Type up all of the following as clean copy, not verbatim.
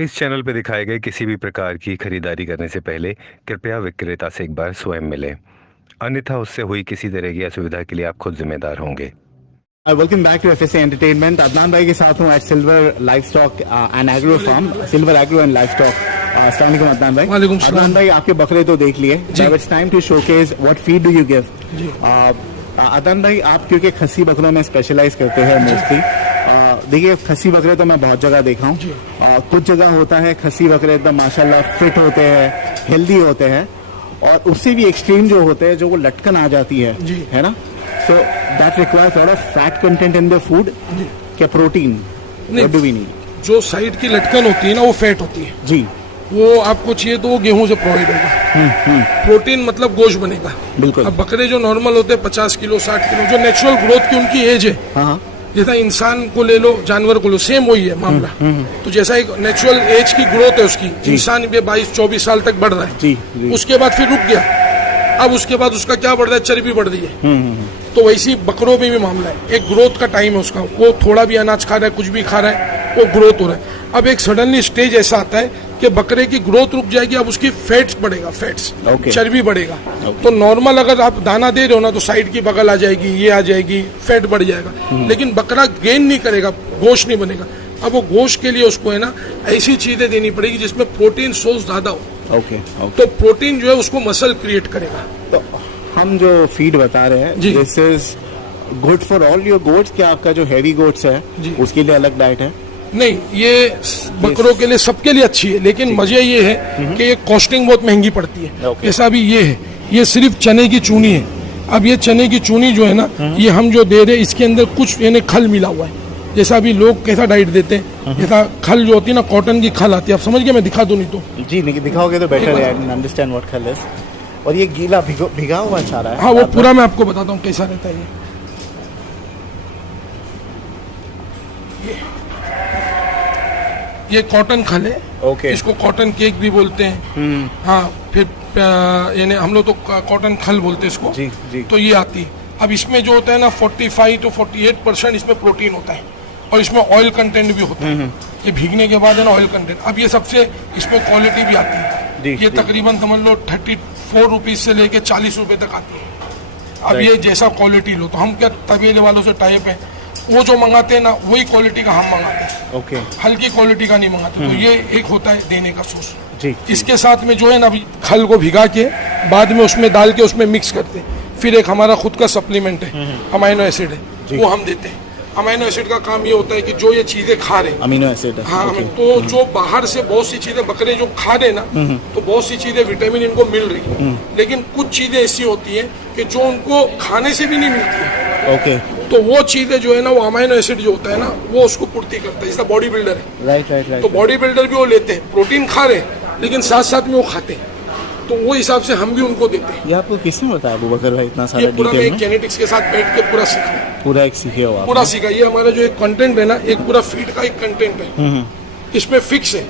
इस चैनल पर दिखाए गए किसी भी प्रकार की खरीदारी करने से पहले कृपया विक्रेता से एक बार स्वयं मिलें, अन्यथा उससे हुई किसी तरह की असुविधा के लिए आप खुद जिम्मेदार होंगे। Welcome back to FSA entertainment. Adnan भाई के साथ हूँ at silver life stock and agro farm, silver agro and life stock. अस्सलाम वालेकुम अदनान भाई। वालेकुम सलाम। अदनान भाई, आपके बकरे तो देख लिए, now it's time to showcase what feed do you give. Adnan भाई, आप क्योंकि खस्सी बकरों में स्पेशलाइज करते हैं मोस्टली, देखिए खस्सी बकरे तो मैं बहुत जगह देखा हूँ। कुछ जगह होता है खस्सी बकरे एकदम माशाल्लाह फिट होते हैं, हेल्दी होते हैं, और उससे भी एक्सट्रीम जो होते हैं, जो वो लटकन आ जाती है ना, so that requires a lot of fat content in the food, क्या protein, what do we need? जो साइड की लटकन होती है ना, वो फैट होती है जी। वो आपको चाहिए तो वो गेहूं से प्रोवाइड होगा। प्रोटीन मतलब गोश्त बनेगा। बिल्कुल। अब बकरे जो नॉर्मल होते हैं 50 किलो 60 किलो, जो नेचुरल ग्रोथ की उनकी एज है, हाँ, जैसा इंसान को ले लो, जानवर को लो, सेम वही है मामला। तो जैसा एक नेचुरल एज की ग्रोथ है उसकी, इंसान भी 22-24 साल तक बढ़ रहा है जी। उसके बाद फिर रुक गया, अब उसके बाद उसका क्या बढ़ रहा है, चर्बी बढ़ रही है। तो वैसी बकरों में भी मामला है, एक ग्रोथ का टाइम है उसका, वो थोड़ा भी अनाज खा रहा है, कुछ भी खा रहा है, वो ग्रोथ हो रहा है। अब एक सडनली स्टेज ऐसा आता है कि बकरे की ग्रोथ रुक जाएगी, अब उसकी फैट्स बढ़ेगा, फैट्स, चर्बी बढ़ेगा। तो नॉर्मल अगर आप दाना दे रहे हो ना, तो साइड की बगल आ जाएगी, ये आ जाएगी, फैट बढ़ जाएगा, लेकिन बकरा गेन नहीं करेगा, गोश्त नहीं बनेगा। अब वो गोश्त के लिए उसको है ना ऐसी चीजें देनी पड़ेगी जिसमें प्रोटीन सोर्स ज्यादा हो। ओके। तो प्रोटीन जो है उसको मसल क्रिएट करेगा। तो हम जो फीड बता रहे हैं, this is good for all your goats, क्या आपका जो हैवी गोट्स है उसके लिए अलग डाइट है? नहीं, ये बकरों के लिए सबके लिए अच्छी है, लेकिन मजे ये है कि ये कॉस्टिंग बहुत महंगी पड़ती है। ऐसा भी ये है, ये सिर्फ चने की चूनी है। अब ये चने की चूनी जो है ना, ये हम जो दे रहे हैं, इसके अंदर कुछ यानी खल मिला हुआ है। जैसा अभी लोग कैसा डाइट देते हैं, जैसा खल जो होती है ना, कॉटन की खल आती है, आप समझ गए? मैं दिखा दूं नहीं तो जी, नहीं दिखाओगे तो बेटर है, अंडरस्टैंड व्हाट खल इज। और ये गीला भिगा हुआ चारा है। हाँ, वो पूरा मैं आपको बताता हूँ कैसा रहता है। ये कॉटन खल है। ओके। इसको कॉटन केक भी बोलते हैं। हाँ, फिर यानी हम लोग तो कॉटन खल बोलते हैं इसको। जी, जी। तो ये आती है। अब इसमें जो होता है ना 45 to 48% इसमें प्रोटीन होता है, और इसमें ऑयल कंटेंट भी होता है। ये भीगने के बाद है ना ऑयल कंटेंट। अब ये सबसे इसमें क्वालिटी भी आती है। ये तकरीबन समझ लो 34 रुपीज से लेके 40 रुपए तक आती है। अब ये जैसा क्वालिटी लो, तो हम क्या तबेले वालों से टाइप है, वो जो मंगाते हैं ना वही क्वालिटी का हम मंगाते हैं। ओके। हल्की क्वालिटी का नहीं मंगाते। तो ये एक होता है देने का सोर्स। जी। इसके साथ में जो है ना, खल को भिगा के बाद में उसमें डाल के उसमें मिक्स करते हैं। फिर एक हमारा खुद का सप्लीमेंट है, अमीनो एसिड है, वो हम देते हैं। अमीनो एसिड का काम ये होता है कि जो ये चीजें खा रहे, अमीनो एसिड, हाँ, तो जो बाहर से बहुत सी चीजें बकरे जो खा रहे ना, तो बहुत सी चीजें विटामिन इनको मिल रही है, लेकिन कुछ चीजें ऐसी होती हैं कि जो उनको खाने से भी नहीं मिलती है। ओके। तो वो चीजें जो है ना, वो अमीनो एसिड जो होता है ना, वो उसको पूर्ति करता है। जैसा बॉडी बिल्डर है, राइट। तो बॉडी बिल्डर भी वो लेते हैं, प्रोटीन खा रहे हैं, लेकिन साथ साथ में वो खाते हैं। तो वो हिसाब से हम भी उनको देते हैं। ये आपको किसने बताया अबू बकर भाई इतना सारा ये पूरा मैं डिटेल एक में? जेनेटिक्स के साथ बैठ के पूरा सीखा, पूरा एक सीखे हो आप? पूरा सीखा। ये हमारा जो एक कंटेंट है ना, एक पूरा फीड का एक कंटेंट है, इसमें फिक्स है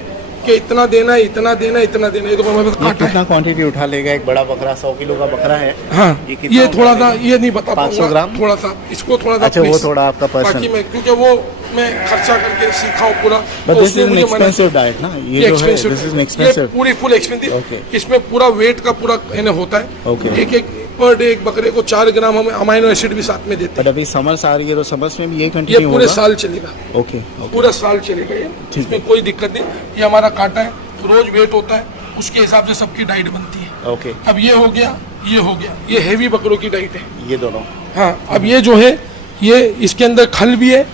कि इतना देना है, इतना देना है, इतना देना है। तो हमारे पास काटा है। कितना क्वांटिटी उठा लेगा एक बड़ा बकरा? 100 किलो का बकरा है। हाँ, ये थोड़ा सा ये नहीं बता 500 ग्राम थोड़ा सा इसको थोड़ा सा। अच्छा, वो थोड़ा आपका पर्सनल। बाकी मैं क्योंकि वो मैं खर्चा करके सीखा हूँ पूरा। But this is an expensive diet ना, ये जो है, दिस इज एन एक्सपेंसिव। पूरी फुल एक्सपेंसिव। इसमें पूरा वेट का पूरा होता है। ओके। एक पर डे एक बकरे को 4 ग्राम हम अमीनो एसिड भी साथ में देते हैं। बट अभी समर्स आ रही है, तो समर्स में भी ये ये कंटिन्यू होगा? पूरे साल चलेगा। ओके। पूरा साल चलेगा ये, इसमें कोई दिक्कत नहीं। ये हमारा काटा है, रोज वेट होता है, उसके हिसाब से सबकी डाइट बनती है। ओके। अब ये हो गया, ये हो गया, ये हेवी बकरों की डाइट है, ये दोनों। हाँ। अब ये जो है, ये इसके अंदर खल भी है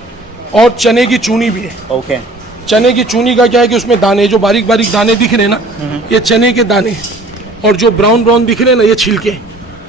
और चने की चूनी भी है। ओके। चने की चूनी का क्या है कि उसमें दाने, जो बारीक बारीक दाने दिख रहे हैं ना, ये चने के दाने हैं, और जो ब्राउन ब्राउन दिख रहे हैं ना, ये छिलके,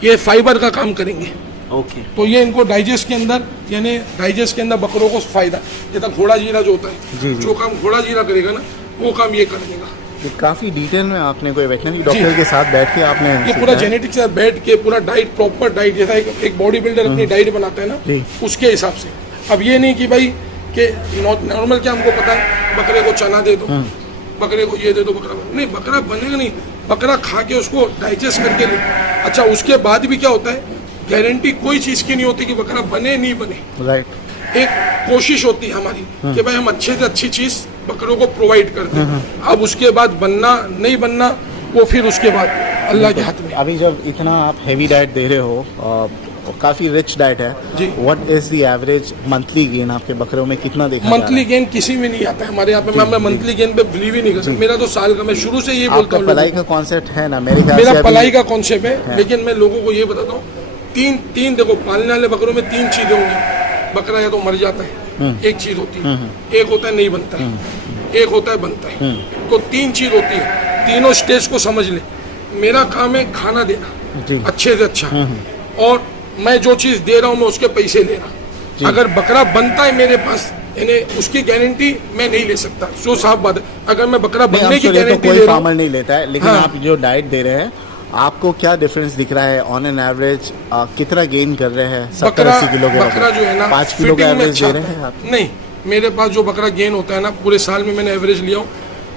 ये फाइबर का काम करेंगे। ओके। तो ये इनको डाइजेस्ट के अंदर, यानी डाइजेस्ट के अंदर बकरों को फायदा। जैसा घोड़ा जीरा जो होता है, जो काम घोड़ा जीरा करेगा ना, वो काम ये कर देगा। ये काफी डिटेल में आपने कोई वेटनरी डॉक्टर के साथ बैठ के आपने ये पूरा जेनेटिक्स के साथ बैठ के पूरा डाइट, प्रॉपर डाइट, जैसा एक बॉडी बिल्डर अपनी डाइट बनाता है ना, उसके हिसाब से। अब ये नहीं कि भाई कि नॉर्मल क्या हमको पता है, बकरे को चना दे दो, बकरे को ये दे दो, बकरा नहीं, बकरा बनेगा नहीं। बकरा खा के उसको डाइजेस्ट करके ले। अच्छा, उसके बाद भी क्या होता है, गारंटी कोई चीज की नहीं होती कि बकरा बने नहीं बने। राइट। एक कोशिश होती है हमारी कि भाई हम अच्छे से अच्छी चीज बकरों को प्रोवाइड करते हैं। अब उसके बाद बनना नहीं बनना वो फिर उसके बाद अल्लाह के हाथ में। अभी जब इतना आप हेवी डाइट दे रहे हो, काफी रिच डाइट है जी। What is the average monthly gain आपके बकरों में कितना देखा जा रहा मंथली गेन किसी में नहीं आता है हमारे यहाँ पे। मैं मंथली गेन पे बिलीव ही नहीं कर सकता। मेरा तो साल का, मैं शुरू से ये है? बोलता आपका हूँ पलाई लोगों का कॉन्सेप्ट है ना, मेरे को, ख्याल मेरा से पलाई अभी का कॉन्सेप्ट है। लेकिन मैं लोगों को ये बताता हूँ, तीन देखो, पालने वाले बकरों में तीन चीजें होंगी। बकरा या तो मर जाता है, एक चीज होती है, एक होता है नहीं बनता है, एक होता है बनता है। तो तीन चीज होती है, तीनों स्टेज को समझ ले। मेरा काम है खाना जी। देना अच्छे से अच्छा, और मैं जो चीज दे रहा हूँ मैं उसके पैसे ले रहा। अगर बकरा बनता है मेरे पास, यानी उसकी गारंटी मैं नहीं ले सकता। जो साफ बात है, अगर मैं बकरा नहीं, बनने की I'm sorry, तो गारंटी कोई ले रहा फार्मर हूँ, नहीं लेता है, लेकिन हाँ। आप जो डाइट दे रहे हैं आपको क्या डिफरेंस दिख रहा है ऑन एन एवरेज? कितना गेन कर रहे हैं? 70-80 किलो के बकरा जो है ना 5 किलो का फिटिंग में एवरेज अच्छा दे रहे हैं आता आप? है। नहीं, मेरे पास जो बकरा गेन होता है ना, पूरे साल में मैंने एवरेज लिया हूँ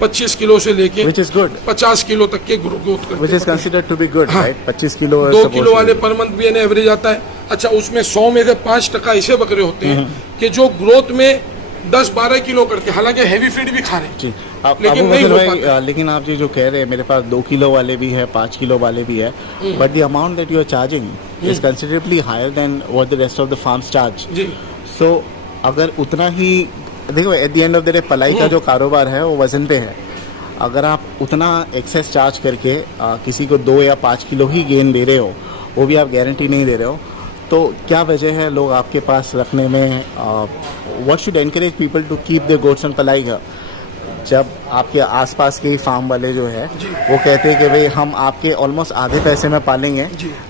25 किलो से लेके Which is good. 50 किलो तक के ग्रोथ करते Which is हैं। considered to be good, हाँ। right? 25 किलो 2 किलो वाले पर मंथ भी यानी एवरेज आता है। अच्छा, उसमें 100 में से 5% ऐसे बकरे होते हैं कि जो ग्रोथ में 10-12 किलो करते हैं, हालांकि हैवी फीड भी खा रहे हैं। जी। लेकिन अब नहीं हो भाई, पाता। लेकिन आप जो कह रहे हैं मेरे पास 2 किलो वाले भी है, 5 किलो वाले भी है, but the amount that you are charging is considerably higher than what the rest of the farms charge. जी। सो अगर उतना ही देखो, at the end of the day पलाई का जो कारोबार है वो वजन पे है। अगर आप उतना एक्सेस चार्ज करके किसी को 2 या 5 किलो ही गेन दे रहे हो, वो भी आप गारंटी नहीं दे रहे हो, तो क्या वजह है लोग आपके पास रखने में? What should encourage people to keep the goats on पलाई का? जब आपके आसपास के ही फार्म वाले जो है वो कहते हैं कि भाई हम आपके ऑलमोस्ट आधे पैसे में पालेंगे,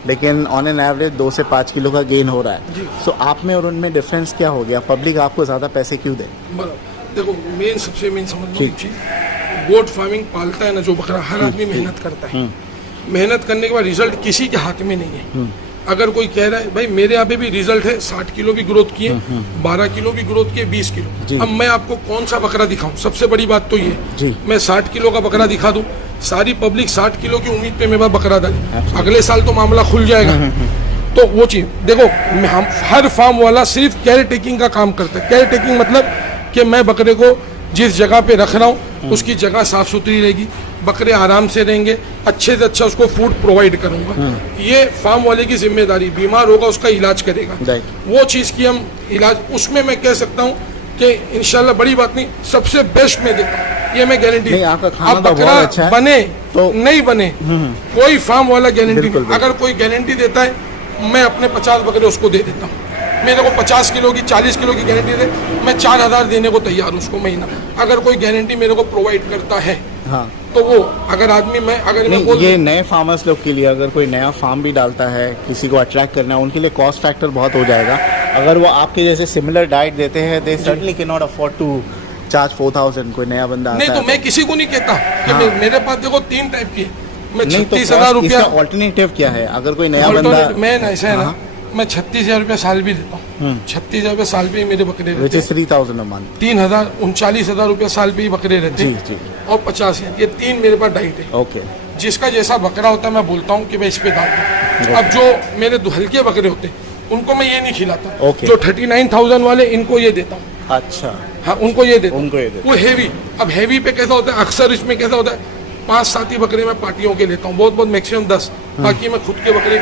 लेकिन ऑन एन एवरेज 2 से 5 किलो का गेन हो रहा है। सो आप में और उनमें डिफरेंस क्या हो गया? पब्लिक आपको ज़्यादा पैसे क्यों दे? देखो, सबसे मेन समझ लो एक चीज, गोट फार्मिंग पालता है ना जो बकरा, हर आदमी मेहनत करता है। मेहनत करने के बाद रिजल्ट किसी के हाथ में नहीं है। अगर कोई कह रहा है भाई मेरे यहाँ पे भी रिजल्ट है, 60 किलो भी ग्रोथ किए, 12 किलो भी ग्रोथ किए, 20 किलो, अब मैं आपको कौन सा बकरा दिखाऊं? सबसे बड़ी बात तो ये, मैं 60 किलो का बकरा दिखा दूं, सारी पब्लिक 60 किलो की उम्मीद पे मेरे पास बकरा डाले, अगले साल तो मामला खुल जाएगा। तो वो चीज देखो, हम हर फार्म वाला सिर्फ केयर टेकिंग का काम करता है। केयर टेकिंग मतलब कि मैं बकरे को जिस जगह पे रख रहा हूँ उसकी जगह साफ सुथरी रहेगी, बकरे आराम से रहेंगे, अच्छे से अच्छा उसको फूड प्रोवाइड करूंगा। ये फार्म वाले की जिम्मेदारी। बीमार होगा उसका इलाज करेगा, वो चीज़ की हम इलाज, उसमें मैं कह सकता हूँ कि इंशाल्लाह बड़ी बात नहीं, सबसे बेस्ट मैं देता हूँ, ये मैं गारंटी। नहीं, आपका खाना अब तो बकरा बहुत अच्छा है। बने तो नहीं बने, कोई फार्म वाला गारंटी बिल्कुल, नहीं। अगर कोई गारंटी देता है, मैं अपने 50 बकरे उसको दे देता हूँ। मेरे को 50 किलो की 40 किलो की गारंटी दे, मैं 4000 देने को तैयार हूँ उसको महीना। अगर कोई गारंटी मेरे को प्रोवाइड करता है, हाँ, तो वो अगर आदमी मैं अगर मैं नहीं, बोल ये नए फार्मर्स लोग के लिए, अगर कोई नया फार्म भी डालता है, किसी को अट्रैक्ट करना है, उनके लिए कॉस्ट फैक्टर बहुत हो जाएगा। अगर वो आपके जैसे सिमिलर डाइट देते हैं, they certainly can not afford to charge 4000। कोई नया बंदा नहीं आता तो है मैं किसी को नहीं कहता कि मेरे पास देखो 3 टाइप की है। मैं नहीं, तो 36,000 रुपया ऑल्टरनेटिव क्या है? अगर कोई नया बंदा, मैं ऐसा है ना, मैं 36,000 रुपया साल भी देता हूँ। 36,000 रुपया साल पे ही मेरे बकरे विच रहते इज 3000 अ मंथ। 39,000 रुपया साल पे ही बकरे रहते हैं। जी। और 50,000, ये 3 मेरे पास डाइट है। ओके। जिसका जैसा बकरा होता है मैं बोलता हूँ कि भाई इस पे डाल दो। अब जो मेरे हल्के बकरे होते हैं उनको मैं ये नहीं खिलाता। Okay. जो 39,000 वाले इनको ये देता हूँ। अच्छा, हाँ, उनको ये देता हूँ। उनको ये देते वो हेवी। अब हेवी पे कैसा होता है, अक्सर इसमें कैसा होता है, 5-7 ही बकरे मैं पार्टियों के लेता हूँ, बहुत मैक्सिमम 10, बाकी मैं खुद के बकरे।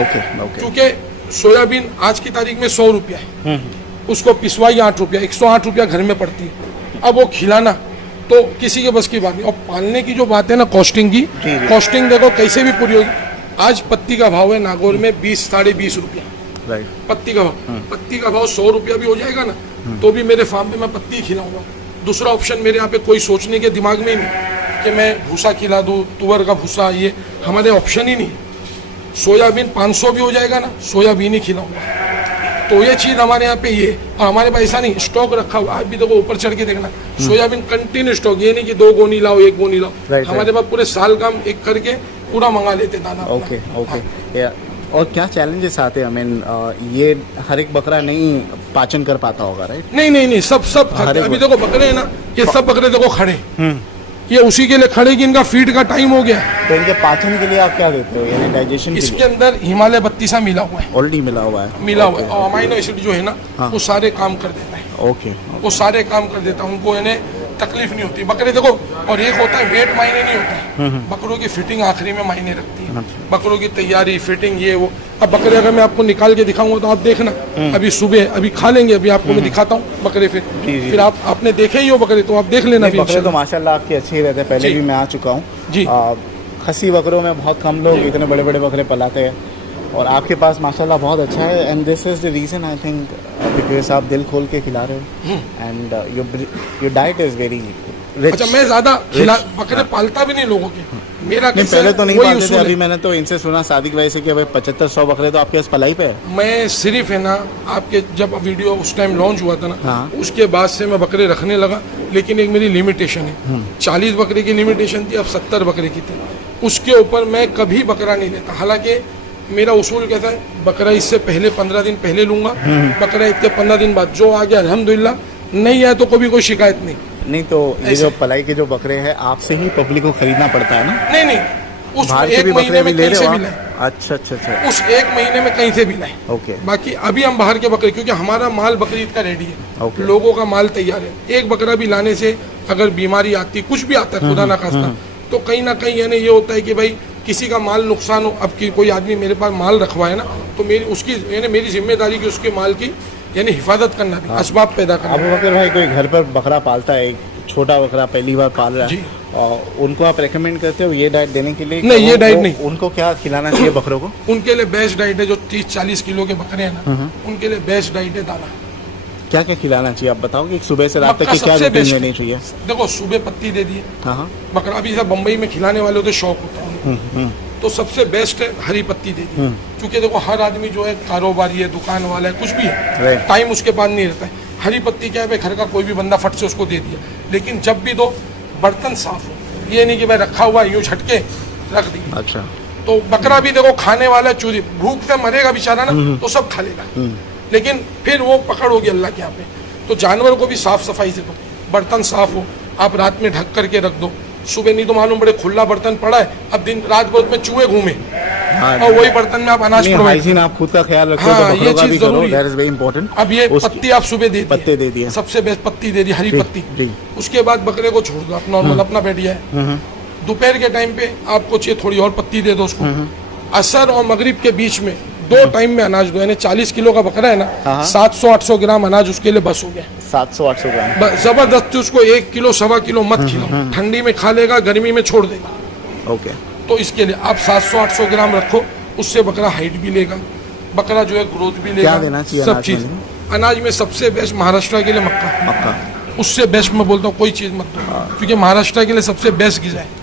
ओके। क्योंकि सोयाबीन आज की तारीख में 100 रुपया है, उसको पिसवाई 8 रुपया, 108 रुपया घर में पड़ती है। अब वो खिलाना तो किसी के बस की बात नहीं। और पालने की जो बात है ना, कॉस्टिंग की, कॉस्टिंग देखो कैसे भी पूरी होगी। आज पत्ती का भाव है नागौर में 20-20.5 रुपया राइट। पत्ती का भाव। पत्ती का भाव 100 रुपया भी हो जाएगा ना, तो भी मेरे फार्म पे मैं पत्ती खिलाऊंगा। दूसरा ऑप्शन मेरे यहाँ पे कोई सोचने के दिमाग में ही नहीं कि मैं भूसा खिला दूँ, तुअर का भूसा, ये हमारे ऑप्शन ही नहीं। सोयाबीन 500 भी हो जाएगा ना, सोयाबीन ही खिलाऊंगा। तो ये चीज़ हमारे यहाँ पे ये, और हमारे पास ऐसा नहीं स्टॉक रखा हुआ। आप भी देखो ऊपर चढ़ के देखना, सोयाबीन कंटिन्यू स्टॉक, ये नहीं कि 2 गोनी लाओ 1 गोनी लाओ। हमारे पास पूरे साल का हम एक करके पूरा मंगा लेते दाना। ओके। और क्या चैलेंजेस आते हैं? आई मीन ये हर एक बकरा नहीं पाचन कर पाता होगा, राइट? नहीं, सब खाते हैं। अभी देखो बकरे हैं ना, ये सब बकरे देखो खड़े, ये उसी के लिए खड़े कि इनका फीड का टाइम हो गया। तो इनके पाचन के लिए आप क्या देते हो, यानी डाइजेशन के इसके लिए? अंदर हिमालय 32 मिला हुआ है, ऑलरेडी मिला हुआ है। और अमाइनो एसिड जो है ना, वो सारे काम कर देता है। ओके। वो सारे काम कर देता है। उनको यानी तकलीफ नहीं होती। बकरे देखो, और एक होता है वेट मायने नहीं होता है, बकरों की फिटिंग आखिरी में मायने रखती है, बकरों की तैयारी फिटिंग ये वो। अब बकरे अगर मैं आपको निकाल के दिखाऊंगा तो आप देखना, अभी सुबह अभी खा लेंगे, अभी आपको मैं दिखाता हूँ बकरे, फिर आपने देखे ही हो बकरे तो आप देख लेना। बकरे तो माशाल्लाह आपके अच्छे ही रहते हैं, पहले भी मैं आ चुका हूँ जी। खसी बकरों में बहुत कम लोग इतने बड़े बड़े बकरे पलाते हैं, और आपके पास माशाल्लाह बहुत अच्छा है। And this is the reason I think because आप दिल खोल के खिला रहे हो, and your diet is very rich. अच्छा, मैं ज्यादा बकरे पालता भी नहीं लोगों के, मेरा नहीं, पहले तो नहीं पालते थे, अभी मैंने तो इनसे सुना सादिक भाई से कि भाई 75-100 बकरे तो आपके पास पलाई पे है। मैं सिर्फ है ना, आपके जब वीडियो उस टाइम लॉन्च हुआ था ना, हाँ। उसके बाद से मैं बकरे रखने लगा, लेकिन एक मेरी लिमिटेशन है, 40 बकरे की लिमिटेशन थी, अब 70 बकरे की थी, उसके ऊपर मैं कभी बकरा नहीं लेता। हालांकि मेरा उसूल कहता है बकरा इससे पहले 15 दिन पहले लूंगा, बकरा इतने 15 दिन बाद जो आ गया अल्हम्दुलिल्लाह, नहीं आया तो कभी कोई शिकायत नहीं। तो ये जो पलाई के जो बकरे हैं आपसे ही पब्लिक को खरीदना पड़ता है ना? नहीं, उस बाहर के एक भी महीने बकरे में भी ले कहीं रहे से हो भी आप? लाए, अच्छा। उस एक महीने में कहीं से भी लाए। ओके। बाकी अभी हम बाहर के बकरे, क्योंकि हमारा माल बकरीद का रेडी है, ओके। लोगों का माल तैयार है। एक बकरा भी लाने से अगर बीमारी आती, कुछ भी आता है खुदा ना खास्ता, तो कहीं ना कहीं यानी ये होता है कि भाई किसी का माल नुकसान हो। अब कोई आदमी मेरे पास माल रखवाए ना, तो मेरी उसकी यानी मेरी जिम्मेदारी की उसके माल की यानी हिफाजत करना भी, असबाब पैदा करना। अब बकर भाई कोई घर पर बकरा पालता है, एक छोटा बकरा पहली बार पाल रहा है, जी। और उनको आप रेकमेंड करते हो ये डाइट देने के लिए? नहीं, ये डाइट नहीं। उनको क्या खिलाना चाहिए बकरों को? उनके लिए बेस्ट डाइट है, जो 30-40 किलो के बकरे हैं ना, उनके लिए बेस्ट डाइट है दाना। क्या क्या खिलाना चाहिए आप बताओ, कि सुबह से रात तक मक्का की क्या सबसे रूटीन बेस्ट लेनी है। चाहिए? देखो, सुबह पत्ती दे दिए, हाँ। बकरा अभी सब बम्बई में खिलाने वाले होते, शौक होता है, तो सबसे बेस्ट है हरी पत्ती दे दी। क्योंकि देखो हर आदमी जो है कारोबारी है, दुकान वाला है, कुछ भी है, टाइम उसके पास नहीं रहता है। हरी पत्ती क्या है भाई, घर का कोई भी बंदा फट से उसको दे दिया, लेकिन जब भी दो बर्तन साफ हो, ये नहीं कि भाई रखा हुआ यूं झटके रख दी। अच्छा। तो बकरा भी देखो खाने वाला चूरी, भूख से मरेगा बेचारा ना, तो सब खा लेगा, लेकिन फिर वो पकड़ होगी अल्लाह के यहाँ पे। तो जानवर को भी साफ सफाई से दो, बर्तन साफ हो, आप रात में ढक करके रख दो, सुबह नहीं तो मालूम बड़े खुला बर्तन पड़ा है, अब दिन रात भर में चूहे घूमे, और वही बर्तन में आप अनाज प्रोवाइड। हाइजीन आप खुद का ख्याल रखो, हाँ, तो बकरों का ये भी चीज करो, जरूरी दैट इज वेरी इंपॉर्टेंट। अब ये पत्ती आप सुबह दे पत्ते दे दिए, सबसे बेस्ट पत्ती दे दी, हरी पत्ती। जी। उसके बाद बकरे को छोड़ दो, आप नॉर्मल अपना बैठिया है। दोपहर के टाइम पे आपको चाहिए थोड़ी और पत्ती दे दो उसको। असर और मगरिब के बीच में 2 टाइम में अनाज दो, यानी 40 किलो का बकरा है ना, 700-800 ग्राम अनाज उसके लिए बस हो गया। 700-800 ग्राम जबरदस्ती उसको 1 किलो 1.25 किलो मत खिलाओ, ठंडी में खा लेगा, गर्मी में छोड़ देगा। ओके। तो इसके लिए आप 700-800 ग्राम रखो, उससे बकरा हाइट भी लेगा, बकरा जो है ग्रोथ भी लेगा। क्या देना चाहिए सब अनाज चीज में? अनाज में सबसे बेस्ट महाराष्ट्र के लिए मक्का, उससे बेस्ट मैं बोलता हूँ कोई चीज मत दो, क्योंकि महाराष्ट्र के लिए सबसे बेस्ट गिजा है।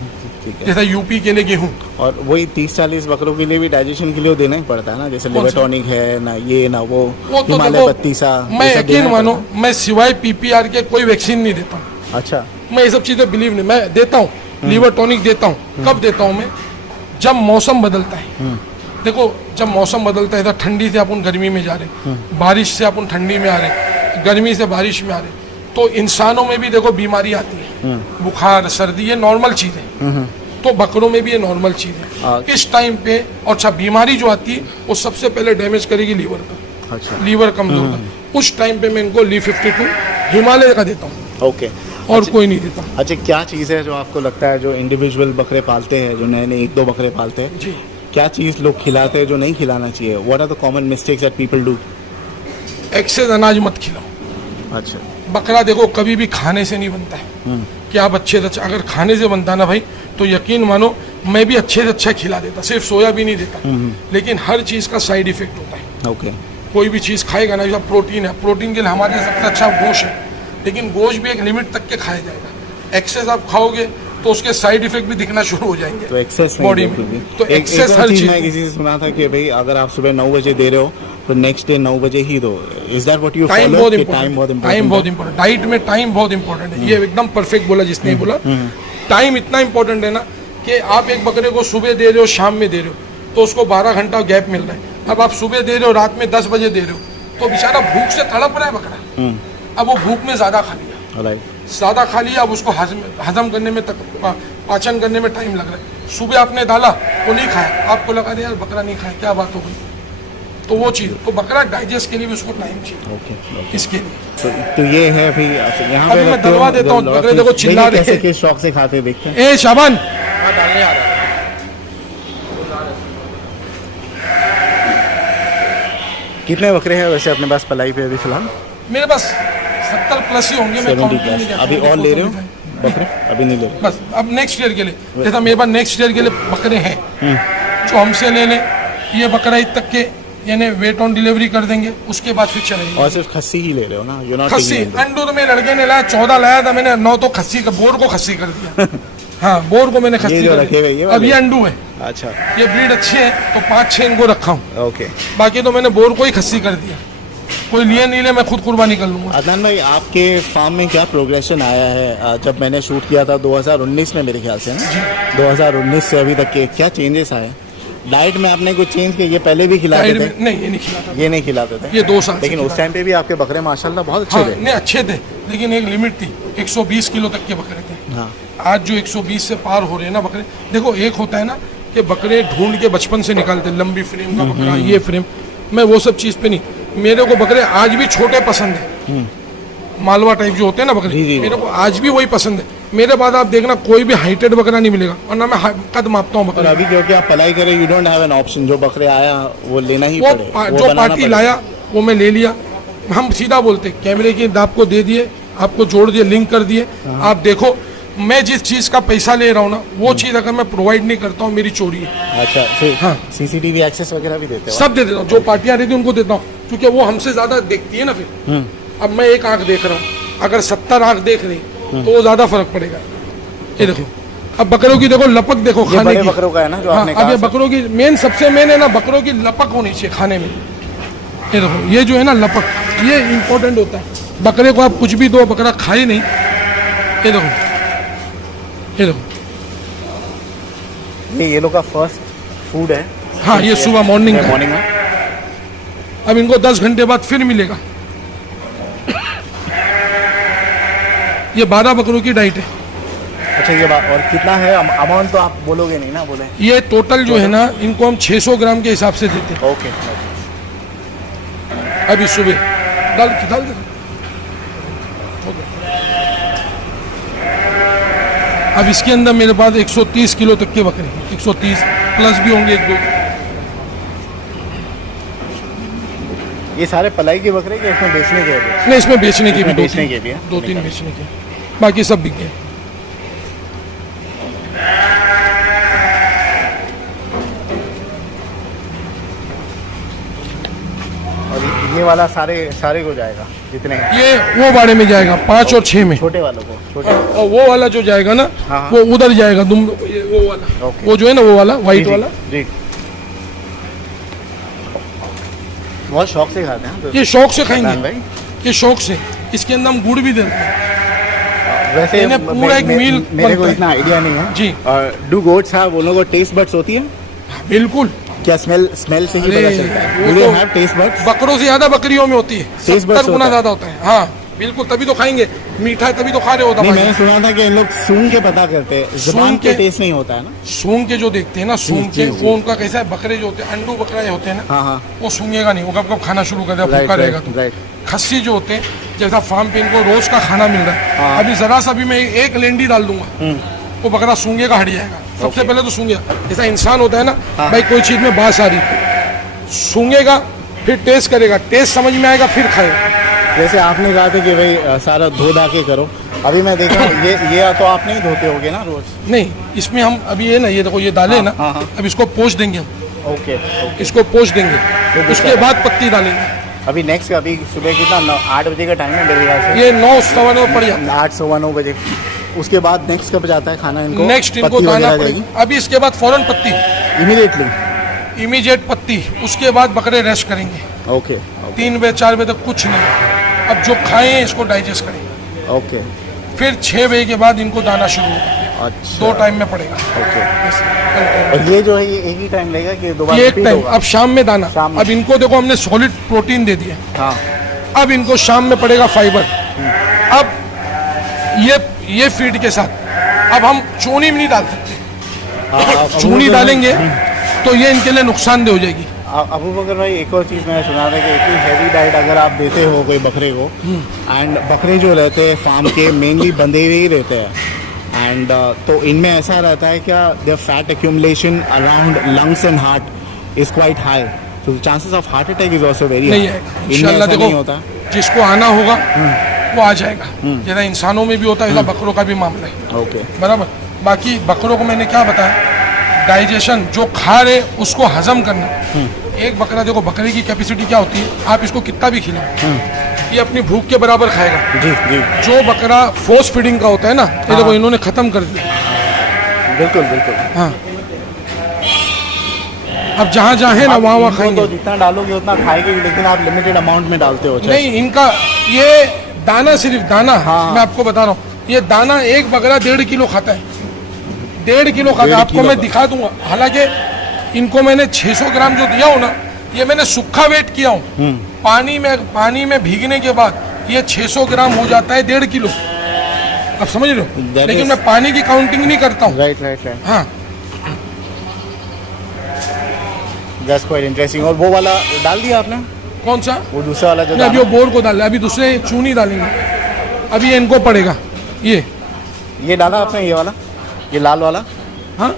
जैसा यूपी के लिए गेहूं, और वही 30-40 बकरों के लिए भी डाइजेशन के लिए देना ही पड़ता है ना, जैसे लिवर टॉनिक है ना, ये ना वो तो हिमालय पत्ती सा, मैं यकीन मानो मैं सिवाय पीपीआर के कोई वैक्सीन नहीं देता हूँ। अच्छा। मैं ये सब चीजें बिलीव नहीं, मैं देता हूँ लीवर टॉनिक देता हूँ। कब देता हूँ मैं? जब मौसम बदलता है। देखो, जब मौसम बदलता है, इधर ठंडी से अपन गर्मी में जा रहे, बारिश से अपन ठंडी में आ रहे, गर्मी से बारिश में आ रहे, तो इंसानों में भी देखो बीमारी आती है, बुखार सर्दी, ये नॉर्मल चीज है। तो बकरों में भी ये नॉर्मल चीज है। इस टाइम पे और अच्छा बीमारी जो आती है वो सबसे पहले डैमेज करेगी लीवर का। अच्छा। लीवर कमजोर का, उस टाइम पे मैं इनको ली 52 हिमालय का देता हूँ। ओके। और कोई नहीं देता। अच्छा, क्या चीज़ है जो आपको लगता है जो इंडिविजुअल बकरे पालते हैं, जो नए 1-2 बकरे पालते हैं, जी, क्या चीज़ लोग खिलाते हैं जो नहीं खिलाना चाहिए? What are the common mistakes that people do? Excess अनाज मत खिलाओ। अच्छा। बकरा देखो कभी भी खाने से नहीं बनता है कि आप अच्छे से अच्छा, अगर खाने से बनता ना भाई, तो यकीन मानो मैं भी अच्छे से अच्छा खिला देता, सिर्फ सोया भी नहीं देता, लेकिन हर चीज़ का साइड इफेक्ट होता है। ओके। कोई भी चीज़ खाएगा ना, जैसा प्रोटीन है, प्रोटीन के लिए हमारे सबसे अच्छा गोश्त है, लेकिन गोश्त भी एक लिमिट तक के खाया जाएगा। एक्सेस आप खाओगे तो उसके साइड इफेक्ट भी दिखना शुरू हो जाएंगे तो एक्सेस बॉडी में। तो एक्सेस हर चीज मैं किसी से सुना था कि भाई अगर आप सुबह 9 बजे दे रहे हो तो नेक्स्ट डे 9 बजे ही दो। Is that what you time follow? बहुत टाइम बहुत इम्पोर्टेंट, टाइम बहुत इम्पोर्टेंट, डाइट में टाइम बहुत इम्पोर्टेंट है। ये एकदम परफेक्ट बोला जिसने बोला, टाइम इतना इम्पोर्टेंट है ना कि आप एक बकरे को सुबह दे रहे हो, शाम में दे रहे हो, तो उसको 12 घंटा गैप मिल रहा है। अब आप सुबह दे रहे हो, रात में 10 बजे दे रहे हो, तो बेचारा भूख से तड़प रहा है बकरा। अब वो भूख में ज्यादा खा लिया, ज्यादा खा लिया, अब उसको हजम करने में पाचन करने में टाइम लग रहा है। सुबह आपने डाला वो नहीं खाया, आपको लगा यार बकरा नहीं खाया, क्या बात हो गई? तो वो चीज़, तो बकरा डाइजेस्ट के लिए भी उसको टाइम चाहिए ओके इसके लिए। तो ये है अभी यहाँ अभी पे मैं दलवा देता हूँ, बकरे देखो चिल्ला रहे कैसे हैं। किस शौक से खाते देखते हैं। ए शाबान, कितने बकरे हैं वैसे अपने पास पलाई पे अभी फिलहाल? मेरे पास 70 प्लस ही होंगे। मैं 70 काउंटिंग नहीं प्लस। करता अभी हूँ, और ले रहे हो देखो बकरे? अभी नहीं ले रहे। बस अब नेक्स्ट ईयर के लिए, जैसा मेरे पास नेक्स्ट ईयर के लिए बकरे हैं जो हमसे ले लें, ये बकरा ईद तक के यानी वेट ऑन डिलीवरी कर देंगे, उसके बाद फिर चलेंगे। और सिर्फ खस्सी ही ले रहे हो ना? यू नॉट खस्सी अंडू तो मेरे लड़के ने लाया, 14 लाया था मैंने, 9 तो खस्सी का बोर को खस्सी कर दिया। हाँ, बोर को मैंने खस्सी जो कर रखे हुए ये दिया। वाले? अब ये अंडू है, अच्छा ये ब्रीड अच्छी है तो 5-6 इनको रखा हूँ, ओके। बाकी तो मैंने बोर को ही खस्सी कर दिया। कोई लिए नहीं ले, मैं खुद कुर्बानी कर लूंगा। अदनान भाई, आपके फार्म में क्या प्रोग्रेशन आया है? जब मैंने शूट किया था 2019 में मेरे ख्याल से ना, 2019 से अभी तक के क्या चेंजेस आए? डाइट में आपने कुछ चेंज किया? ये पहले भी खिलाते साइड थे? में नहीं, ये नहीं खिलाता था। ये नहीं खिलाते थे? ये 2 साल से लेकिन उस टाइम पे भी आपके बकरे माशाल्लाह बहुत अच्छे हाँ, थे। नहीं अच्छे थे, लेकिन एक लिमिट थी, 120 किलो तक के बकरे थे। हाँ आज जो 120 से पार हो रहे हैं ना बकरे, देखो एक होता है ना कि बकरे ढूंढ के बचपन से निकालते हैं, लंबी फ्रेम का बकरा, ये फ्रेम, मैं वो सब चीज़ पे नहीं। मेरे को बकरे आज भी छोटे पसंद है, मालवा टाइप जो होते हैं ना बकरे, जी, जी। मेरे को आज भी वही पसंद है। मेरे बाद आप देखना कोई भी हाइटेड बकरा नहीं मिलेगा, और ना मैं कद मापता हूँ और बकरे। अभी क्योंकि आप पलाई करें, you don't have an option. जो बकरे आया वो लेना ही वो पड़े, वो जो बनाना पार्टी पड़ेगा। लाया वो मैं ले लिया। हम सीधा बोलते, कैमरे की आपको दे दिए, आपको जोड़ दिए, लिंक कर दिए, आप देखो। मैं जिस चीज़ का पैसा ले रहा हूँ ना, वो चीज़ अगर मैं प्रोवाइड नहीं करता हूँ, मेरी चोरी है। अच्छा, फिर हाँ। सीसीटीवी एक्सेस वगैरह भी देते हो? सब दे देता हूँ, जो पार्टियां रहती हैं उनको देता हूँ, क्योंकि वो हमसे ज़्यादा देखती है ना। फिर अब मैं एक आंख देख रहा हूँ, अगर 70 आंख देख रही तो वो ज़्यादा फर्क पड़ेगा। ये देखो, अब बकरों की देखो लपक, देखो ये खाने बड़े की। बकरों का है ना जो हाँ, आपने अब कहा? ये बकरों की सबसे मेन है ना, बकरों की लपक होनी चाहिए खाने में। ये देखो, ये जो है ना लपक, ये इम्पोर्टेंट होता है। बकरे को आप कुछ भी दो, बकरा खाए नहीं। ये देखो, ये देखो, ये लोग का फर्स्ट फूड है। हाँ, ये सुबह मॉर्निंग का। मॉर्निंग में अब इनको 10 घंटे बाद फिर मिलेगा। ये 12 बकरों की डाइट है। अच्छा, ये बात। और कितना है अमाउंट? तो आप बोलोगे नहीं ना? बोले ये टोटल जो है ना, इनको हम 600 ग्राम के हिसाब से देते हैं। ओके। अभी सुबह डाल दे। अब इसके अंदर मेरे पास 130 किलो तक के बकरे, 130 प्लस भी होंगे 1-2। ये सारे पलाई के बकरे के इसमें बेचने के हैं? नहीं, इसमें बेचने के भी इसमें बेचने के भी हैं? 2-3 बेचने के, बाकी सब बिक गए। और ये वाला सारे को जाएगा जितने हैं? ये वो बाड़े में जाएगा 5 और 6 में, छोटे वालों को? छोटे और वो वाला जो जाएगा ना, हाँ। वो उधर जाएगा ये वो वाला, ओके। वो जो है ना, वो वाला व्हाइट जी, वाला। जी। बहुत शौक से खाते हैं तो ये शौक से अदनान खाएंगे, भाई। ये शौक से। इसके अंदर हम गुड़ भी देते हैं। वैसे इन्हें पूरा एक मील मेरे को बनता है। इतना आइडिया नहीं है जी। और डू गोट्स हैव उन लोगों को टेस्ट बड्स होती है बिल्कुल, क्या? स्मेल से ही अरे, पता चलता है? वो डू दे तो हैव टेस्ट बड्स? बकरों से ज्यादा बकरियों में होती है, Taste buds 70 गुना होता है। ज्यादा होता है। हाँ बिल्कुल, तभी तो खाएंगे। मीठा है तभी तो खा रहे होता नहीं, भाई। मैंने सुना था कि इन लोग सूंघ के पता करते हैं, जुबान सूंघ के के- टेस्ट नहीं होता है ना? सूंघ के जो देखते हैं ना, सूंघ जी, के जी। वो उनका कैसा है, बकरे जो होते हैं, अंडू बकरा होते हैं ना, हाँ हाँ, वो सूंघेगा नहीं, वो कब कब खाना शुरू कर देगा, राइट भूखा रहेगा तो। राइट। खस्सी जो होते हैं, जैसा फार्म पे इनको रोज का खाना मिल रहा है, हाँ। अभी जरा सा भी मैं एक लेंडी डाल दूंगा, वो बकरा सूंघेगा, हट जाएगा। सबसे पहले तो सूंघेगा, जैसा इंसान होता है ना हाँ। भाई, कोई चीज में बास आ रही, सूंघेगा, फिर टेस्ट करेगा, टेस्ट समझ में आएगा, फिर खाएगा। जैसे आपने कहा था कि भाई सारा धो धा के करो, अभी मैं देख रहा हूँ ये तो आप नहीं धोते होगे ना रोज? नहीं, इसमें हम अभी ये ना, ये देखो, ये डाले ना, हाँ, हाँ। अब इसको पोंछ देंगे हम, ओके ओके। इसको पोंछ देंगे, तो उसके बाद पत्ती डालेंगे। अभी नेक्स्ट अभी सुबह कितना 8 बजे का टाइम है मेरे ख्याल से? ये 9-9 पड़ जाता है। 8 सवा 9 बजे। उसके बाद नेक्स्ट कब जाता है खाना इनको? नेक्स्ट इनको पत्ती दाना वगैरह पड़ेगा, अभी इसके बाद फौरन पत्ती, जाएगी इमीडिएटली? इमीडिएट पत्ती, उसके बाद बकरे रेस्ट करेंगे। ओके 3 बजे 4 बजे तक कुछ नहीं, अब जो खाएं इसको डाइजेस्ट करेंगे। ओके। फिर 6 बजे के बाद इनको दाना शुरू होगा, अच्छा 2 टाइम में पड़ेगा। ओके। बस, कल और ये जो है ये एक ही टाइम लगेगा कि दोबारा ये एक repeat टाइम, होगा? अब शाम में दाना। शाम में। अब इनको देखो, हमने सॉलिड प्रोटीन दे दिया, हाँ अब इनको शाम में पड़ेगा फाइबर। अब ये फीड के साथ अब हम चूनी भी नहीं डाल सकते। हाँ, अब चूनी वो जो है- डालेंगे तो ये इनके लिए नुकसानदेह हो जाएगी। अबू बकर भाई, एक और चीज़ मैंने सुना था कि इतनी हैवी डाइट अगर आप देते हो कोई बकरे को, एंड बकरे जो रहते हैं फार्म के मेनली बंधे हुए ही रहते हैं, एंड तो इनमें ऐसा रहता है क्या, there fat accumulation around lungs and heart is quite high, तो chances of heart attack is also very नहीं है इंशाल्लाह। देखो होता जिसको आना होगा वो आ जाएगा, जैसा इंसानों में भी होता है वैसा बकरों का भी मामला है। ओके, बराबर। बाकी बकरों को मैंने क्या बताया, डाइजेशन जो खा रहे उसको हजम करना। एक बकरा, देखो बकरे की कैपेसिटी क्या होती है, आप इसको कितना भी खिलाओ ये अपनी भूख के बराबर खाएगा। जी जी, जो बकरा फोर्स फीडिंग का होता है ना, ये देखो इन्होंने खत्म कर दिया। बिल्कुल बिल्कुल। हाँ, अब जहाँ जहाँ है ना वहाँ वहाँ खाएंगे। तो जितना डालोगे उतना खाएंगे, लेकिन आप लिमिटेड अमाउंट में डालते हो। नहीं, इनका ये दाना, सिर्फ दाना, मैं आपको बता रहा हूँ, ये दाना एक बकरा 1.5 किलो खाता है, 1.5 किलो खाता है। आपको मैं दिखा दूंगा। हालांकि इनको मैंने 600 ग्राम जो दिया हो ना, ये मैंने सूखा वेट किया हूँ। पानी में भीगने के बाद ये 600 ग्राम हो जाता है 1.5 किलो। आप समझ रहे हो, लेकिन मैं पानी की काउंटिंग नहीं करता हूँ। राइट राइट राइट, हाँ, दैट्स क्वाइट इंटरेस्टिंग। और वो वाला डाल दिया आपने, कौन सा? वो दूसरा वाला जो नहीं, अभी वो बोर को डाल, अभी दूसरे चूनी डालेंगे। अभी ये इनको पड़ेगा। ये डाला आपने, ये वाला, ये लाल वाला? हाँ,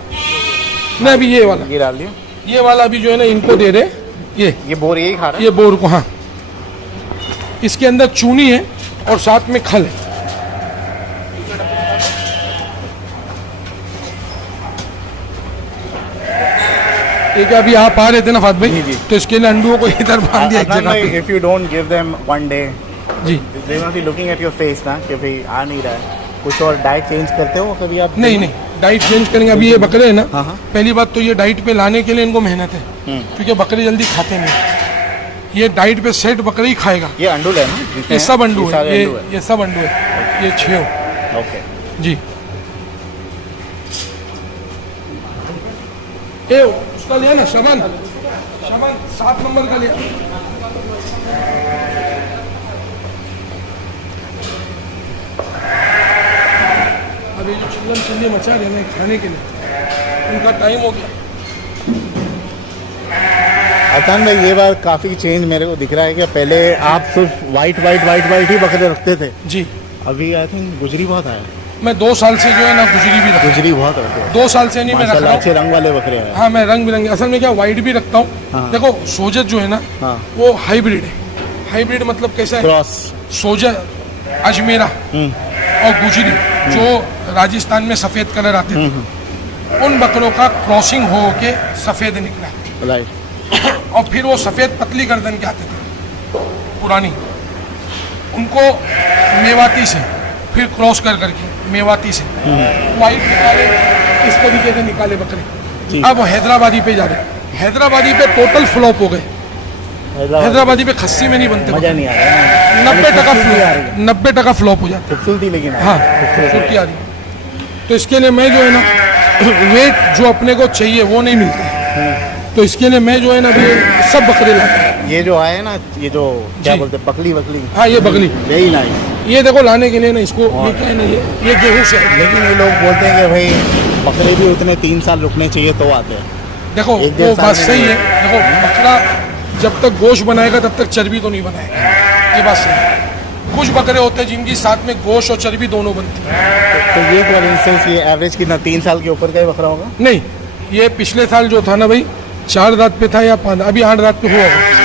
नहीं अभी ये वाला, ये डाल दिया। ये वाला अभी जो है ना इनको दे रहे। ये बोर यही खा रहा है, ये बोर को। हाँ, इसके अंदर चूनी है और साथ में खल है। एक अभी आप आ रहे थे ना फात भाई, तो इसके लिए अंडुओं को इधर बांध दिया एक जगह पे। If you don't give them one day, जी, they will be looking at your face ना कि भाई आ नहीं रहा है। कुछ और डाइट चेंज करते हो कभी आप? नहीं, डाइट चेंज करेंगे। अभी ये बकरे है ना, हाँ। पहली बात तो ये डाइट पे लाने के लिए इनको मेहनत है, क्योंकि बकरे जल्दी खाते नहीं। ये डाइट पे सेट बकरे ही खाएगा। ये अंडुल है ना? ये सब अंडू है, ये सब अंडू है। ये 6 ओके जी। ए उसका लिया ना, शमन 7 नंबर का लिया। अब ये जो चिल्लम चिल्ली मचा रहे हैं खाने के लिए, उनका टाइम हो गया। अचान भाई, ये बार काफ़ी चेंज मेरे को दिख रहा है कि पहले आप सिर्फ वाइट ही बकरे रखते थे जी। अभी आई थिंक गुजरी बहुत आया। मैं 2 साल से जो है ना गुजरी भी रखता हूँ। गुजरी बहुत रखते हैं। 2 साल से नहीं मैं रख रहा हूँ। अच्छे रंग वाले बकरे हैं। हाँ, मैं रंग बिरंगे, असल में क्या वाइट भी रखता हूँ। हाँ। देखो सोजत जो है ना, हाँ। वो हाइब्रिड है। हाइब्रिड मतलब कैसा है? क्रॉस। सोजत, अजमेरा और गुजरी जो राजस्थान में सफ़ेद कलर आते थे, उन बकरों का क्रॉसिंग हो के सफ़ेद निकला। राइट। और फिर वो सफ़ेद पतली गर्दन के आते थे पुरानी, उनको मेवाती से फिर क्रॉस कर करके मेवाती से वाइट निकाले, इस तरीके से निकाले बकरे। अब वो हैदराबादी पे जा रहे हैं। हैदराबादी पे टोटल फ्लॉप हो गए। हैदराबादी पे खस्सी में नहीं बनते, मजा नहीं आ रहा है। 90% फ्लॉप हो जाता है। खूबसूरती लेकिन हाँ, खूबसूरती आ रही है। तो इसके लिए मैं जो है ना वेट जो अपने को चाहिए वो नहीं मिलता, तो इसके लिए मैं जो है ना अभी सब बकरे लाता हूँ। ये जो आए ना, ये जो क्या बोलते हैं, बकली। हाँ, ये बकली यही नाइस। ये देखो लाने के लिए ना इसको ये क्या है ना, ये गेहूँ से। लेकिन ये लोग बोलते हैं कि भाई बकरे भी उतने 3 साल रुकने चाहिए तो आते हैं। देखो वो बात सही है। देखो बकरा जब तक गोश्त बनाएगा तब तक चर्बी तो नहीं बनाएगा, ये बात सही है। कुछ बकरे होते हैं जिनकी साथ में गोश्त और चर्बी दोनों बनती है। तो ये फॉर इंस्टेंस ये एवरेज कितना, 3 साल के ऊपर का ही बकरा होगा? नहीं, ये पिछले साल जो था ना भाई 4 दांत पे था या 5, अभी 8 दांत पे हुआ होगा।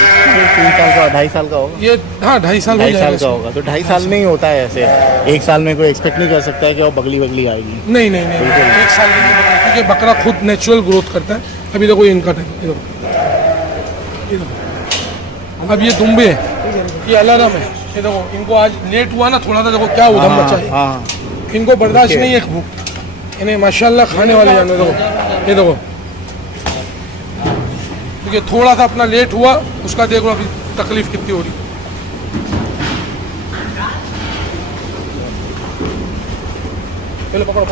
3 साल का, 2.5 साल का होगा ये। हाँ, 2.5 साल हो 2.5 साल का जाएगा। होगा। तो 2.5 साल में ही होता है ऐसे। 1 साल में कोई एक्सपेक्ट नहीं कर सकता है कि वो बगली आएगी। नहीं, 1 साल के लिए बकरा, क्योंकि बकरा खुद नेचुरल ग्रोथ करता है। अभी देखो इनका टाइम, ये देखो अब ये दुम्बे है, ये अलार्म है। ये देखो इनको आज लेट हुआ ना थोड़ा सा, देखो क्या उधम मचा है। इनको बर्दाश्त नहीं है भूख, इन्हें माशाल्लाह खाने वाले जानवर। देखो ये देखो, क्योंकि थोड़ा सा अपना लेट हुआ, उसका देखो अभी तकलीफ कितनी हो रही। चलो पकड़ो।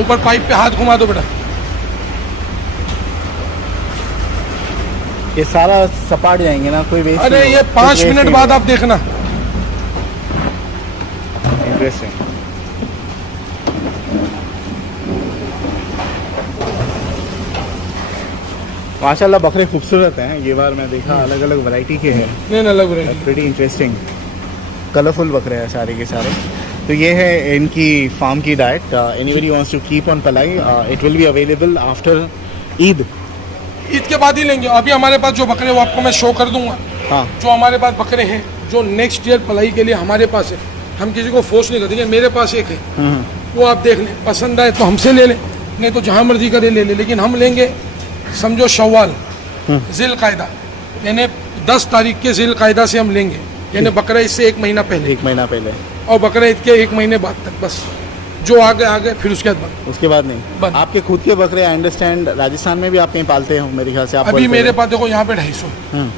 ऊपर पाइप पे हाथ घुमा दो बेटा। ये सारा सपाट जाएंगे ना, कोई वेस्ट? अरे ये 5 मिनट बाद आप देखना। इंटरेस्टिंग। माशाल्लाह बकरे खूबसूरत हैं। ये बार मैं देखा अलग अलग वैरायटी के हैं, नहीं अलग रहेगी। प्रीटी इंटरेस्टिंग, कलरफुल बकरे हैं सारे के सारे। तो ये है इनकी फार्म की diet. Anybody wants to keep on पलाई, it will be available after Eid. Eid के बाद ही लेंगे। अभी हमारे पास जो बकरे वो आपको मैं शो कर दूंगा। हाँ जो हमारे पास बकरे हैं जो नेक्स्ट ईयर पलाई के लिए हमारे पास है, हम किसी को फोर्स नहीं कर देंगे। मेरे पास एक है, वो आप देख लें, पसंद आए तो हमसे ले लें, नहीं तो जहाँ मर्जी करे ले लें। लेकिन हम लेंगे समझो शव्वाल जिल कायदा, यानी 10 तारीख के जिल कायदा से हम लेंगे, यानी बकरा इससे 1 महीना पहले, 1 महीना पहले, और बकरा ईद के 1 महीने बाद तक। बस जो आ गए फिर उसके बाद बंद। उसके बाद नहीं। बंद। आपके खुद के बकरे आई अंडरस्टैंड राजस्थान में भी आप कहीं पालते हो मेरे ख्याल से? आप अभी बोलते मेरे हो। पास देखो यहाँ पे 250,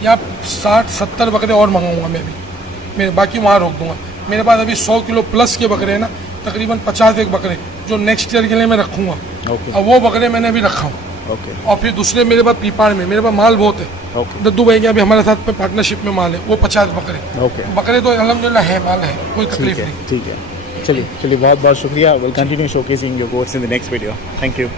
यहाँ 60-70 बकरे और मंगाऊंगा मैं भी, मेरे बाकी वहाँ रोक दूंगा। मेरे पास अभी 100 किलो प्लस के बकरे हैं ना, तकरीबन 50 एक बकरे जो नेक्स्ट ईयर के लिए मैं रखूंगा। ओके और वो बकरे मैंने अभी रखा हूँ। ओके और फिर दूसरे मेरे पास पीपाड़ में मेरे पास माल बहुत है। ओके दद्दू भाई के अभी हमारे साथ पार्टनरशिप में माल है, वो 50 बकरे। ओके बकरे तो अल्हम्दुलिल्लाह है, माल है, कोई ठीक तकलीफ है नहीं। ठीक है। चलिए बहुत बहुत शुक्रिया। Will continue showcasing your goats in the next video. Thank you.